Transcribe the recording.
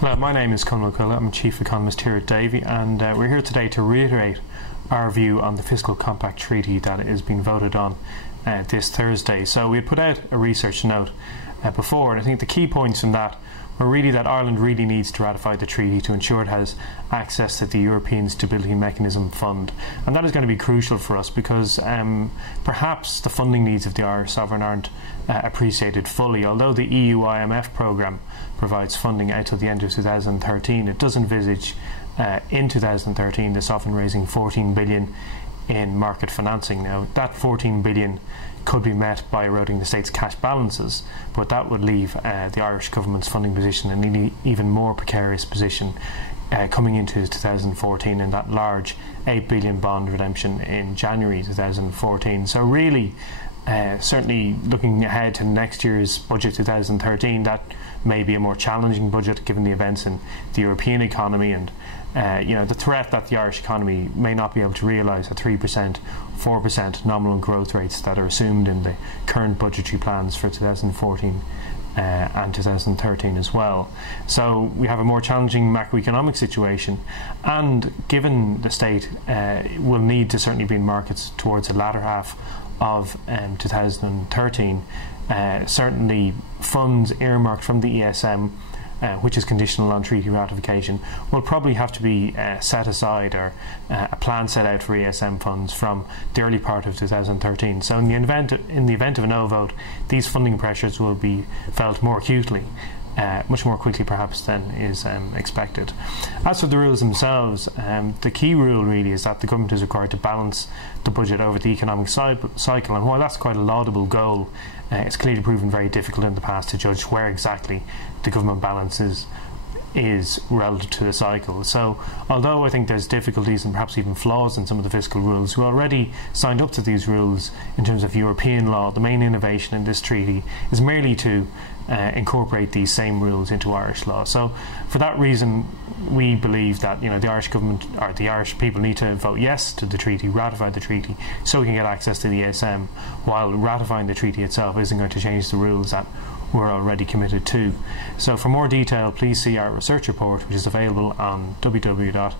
Hello, my name is Conall. I'm Chief Economist here at Davy, and we're here today to reiterate our view on the Fiscal Compact Treaty that is being voted on this Thursday. So we put out a research note before, and I think the key points from that were really that Ireland really needs to ratify the treaty to ensure it has access to the European Stability Mechanism Fund, and that is going to be crucial for us because perhaps the funding needs of the Irish sovereign aren't appreciated fully. Although the EU IMF programme provides funding out till the end of 2013, it does envisage in 2013 the sovereign raising 14 billion in market financing. Now that 14 billion could be met by eroding the state's cash balances, but that would leave the Irish government's funding position in an even more precarious position coming into 2014 in that large 8 billion bond redemption in January 2014. So really, certainly looking ahead to next year's budget 2013, that may be a more challenging budget given the events in the European economy and the threat that the Irish economy may not be able to realise the 3%, 4% nominal growth rates that are assumed in the current budgetary plans for 2014 and 2013 as well. So we have a more challenging macroeconomic situation, and given the state will need to certainly be in markets towards the latter half of 2013, certainly funds earmarked from the ESM, which is conditional on treaty ratification, will probably have to be set aside, or a plan set out for ESM funds from the early part of 2013. So in the event of a no vote, these funding pressures will be felt more acutely, much more quickly perhaps than is expected. As for the rules themselves, the key rule really is that the government is required to balance the budget over the economic cycle, and while that's quite a laudable goal, it's clearly proven very difficult in the past to judge where exactly the government balance is relative to the cycle. So although I think there's difficulties and perhaps even flaws in some of the fiscal rules, we already signed up to these rules in terms of European law. The main innovation in this treaty is merely to incorporate these same rules into Irish law. So for that reason, we believe that the Irish government or the Irish people need to vote yes to the treaty, ratify the treaty, so we can get access to the ESM, while ratifying the treaty itself isn't going to change the rules that we're already committed to. So for more detail, please see our research report, which is available on www.davy.ie.